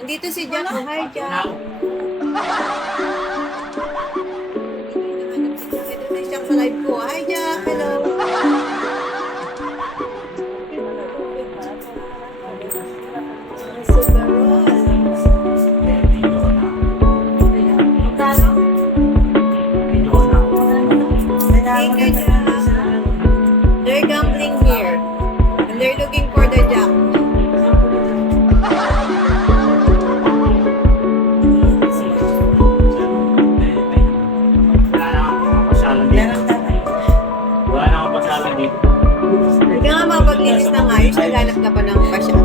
Nandito si Jack. Oh, hi, Jack. Ito na Jack sa live ko. Hi, Jack. Hello. Super roll. Thank you, Jack. They're gambling here. And they're looking for the Jack. Hindi ka nga mapaglinis ng ayos, naghanap ka pa ng pasya.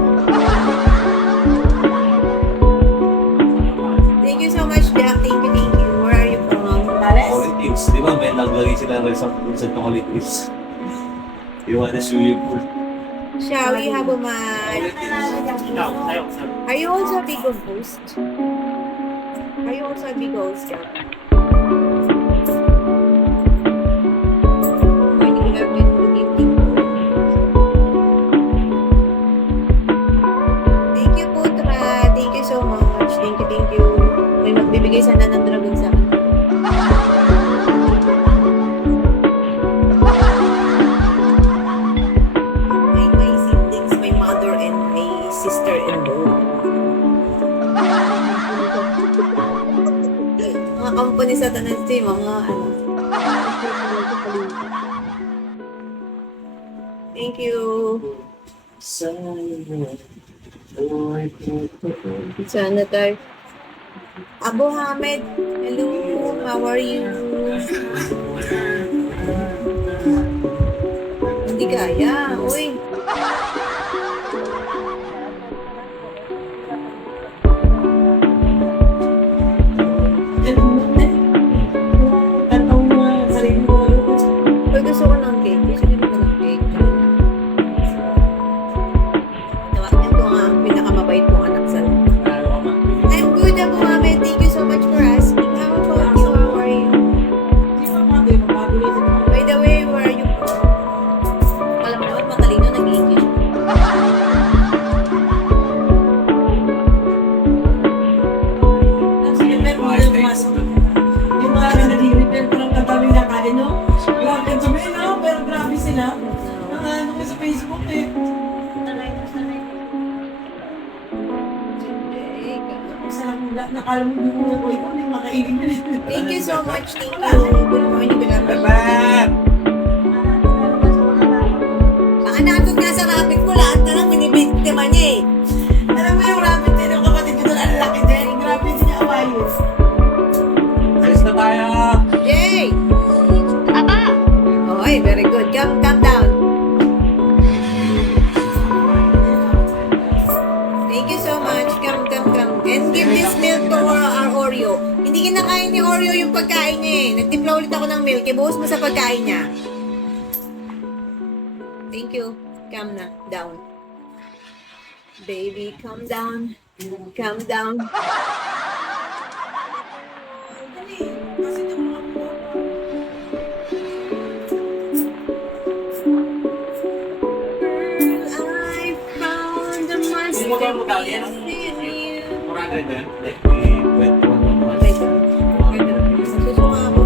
Thank you so much, Jack. Thank you, thank you. Where are you from? Politics, di ba? May naglagay sila ng isang sa politics. You want to swimming pool. Shall we have a match? Are you also a big host? Are you also a big host, Jack? Morning, good afternoon, good evening. Thank you, Putra. Thank you so much. Thank you, thank you. May magbibigay sana ng dragon sa akin. My siblings, my mother and my sister-in-law. Mga company sa tanan si mga ano. Thank you. Sana tayo. Abu Hamid, hello, how are you? Hindi kaya, uy. Pag gusto ko ng cake, gusto ko ng cake. Tawagan ko nga ang pinakamabait kong anak sa I'm good, Abu Hamid. Thank you so much for asking. How about you? How are you? By the way, where are you from? Alam mo naman, matalino, nag-English. Yung mga nag-repair ko ng katabi na kain, no? Grabe kami, no? Pero grabe sila. Ano ko sa Facebook, eh. Nakala mo yung ko ito, hindi makaibig na rin. Thank you so much. Thank you. Good morning, good afternoon. Baka nandun nga sa rapid ko, lahat na lang binibiktima niya eh. Alam mo yung rapid din ng kapatid ko doon, ang laki din. Grabe din niya awayon. Alis na tayo! Yay! Aba! Okay, very good. Come down. Thank you so much. Come. And give this milk to our Oreo. Hindi kinakain ni Oreo yung pagkain niya eh. Nagtimpla ulit ako ng milk. Ibuhos mo sa pagkain niya. Thank you. Come na. Down. Baby, calm down. Calm down. I found a masterpiece in you. Susunga ako.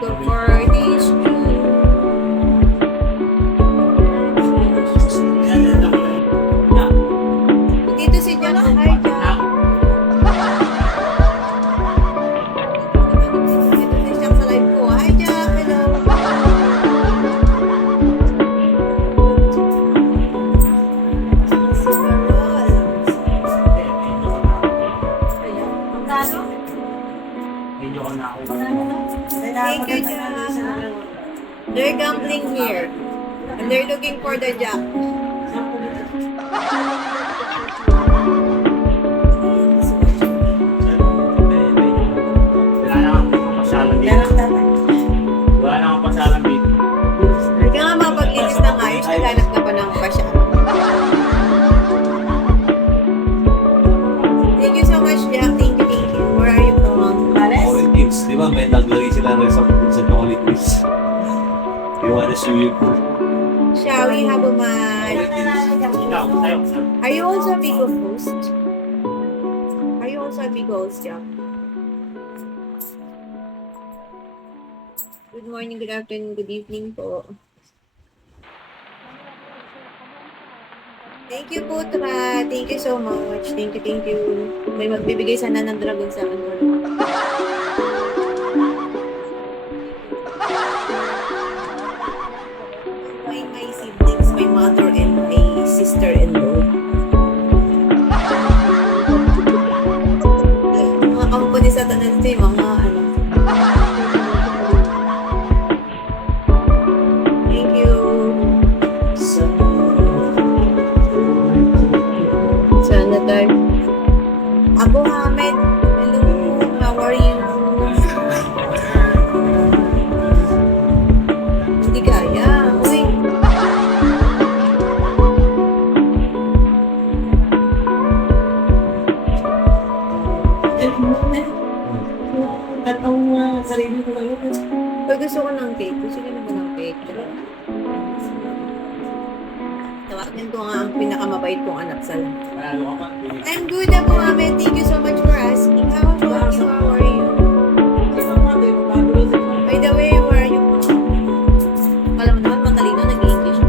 The party's true. Dito si Jack. Hi, Jack. Ito na Jack sa live ko. Hi, Jack. Hello. Super roll. Thank you, Jack. They're gambling here. And they're looking for the Jack. Wala na akong pasalang dito. Hindi ka nga mapaglinis ng ayos, naghanap ka pa ng pasya. Thank you so much, Jack. Thank you, thank you. Where are you from? Politics, di ba? May naglagay sila ng isang sa politics. the swimming pool. Shall we have a match? Are you also a big host? Are you also a big host, Jack? Good morning, good afternoon, good evening po. Thank you po, Tra. Thank you so much. Thank you, thank you. May magbibigay sana ng dragon sa akin. My siblings, my mother and my sister-in-law. Mga company sa tanan ito, mga ano. Thank you. Sana tayo. Abu Hamid, hello, how are you? Hindi kaya, uy. Katong sarili ko ngayon. Pag gusto ko ng cake, gusto ko naman ng cake. Tawagin ko nga ang pinakamabait kong anak sa lahat. I'm good, Abu Hamid. Thank you so much for asking. How about you? How are you? By the way, where are you from? Alam mo naman, matalino, nag-English.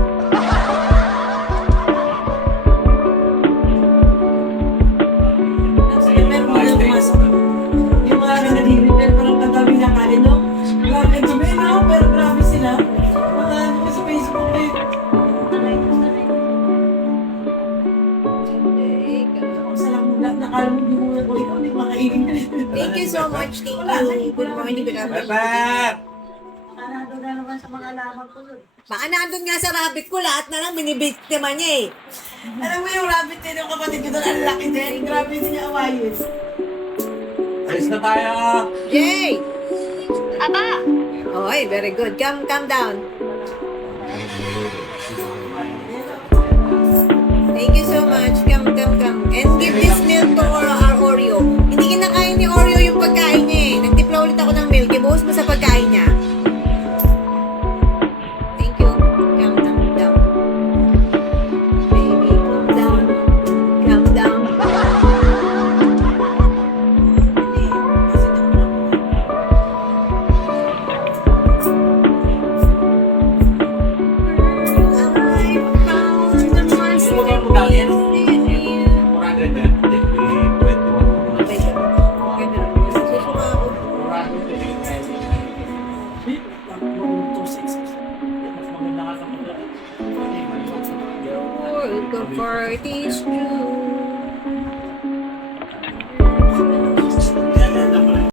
Yung mga nag-repair parang katabi na kain, no? Grabe kami, no? Pero grabe sila. Mga ano ko sa Facebook eh. Ako sa lang mula, nakala mo hindi mo na ko ikaw, hindi makainin ka. Thank you so much. Thank you. Good morning, good afternoon. Nandun na naman sa mga lamang ko. Baka nandun nga sa rabbit ko, lahat na lang binibiktima niya eh. Alam mo yung rabbit din, yung kapatid ko doon, ang laki din. Grabe din niya awayin. Alis na tayo! Jay! Aba! Okay, very good. Come down. Thank you so much. Come. And give this milk to our Oreo. Hindi kinakain ni Oreo yung pagkain niya eh. Nagtimpla ulit ako ng milk. Ibuhos mo sa pagkain niya. Thank you. Calm down. Baby, calm down. I found the masterpiece in you. World of art is true.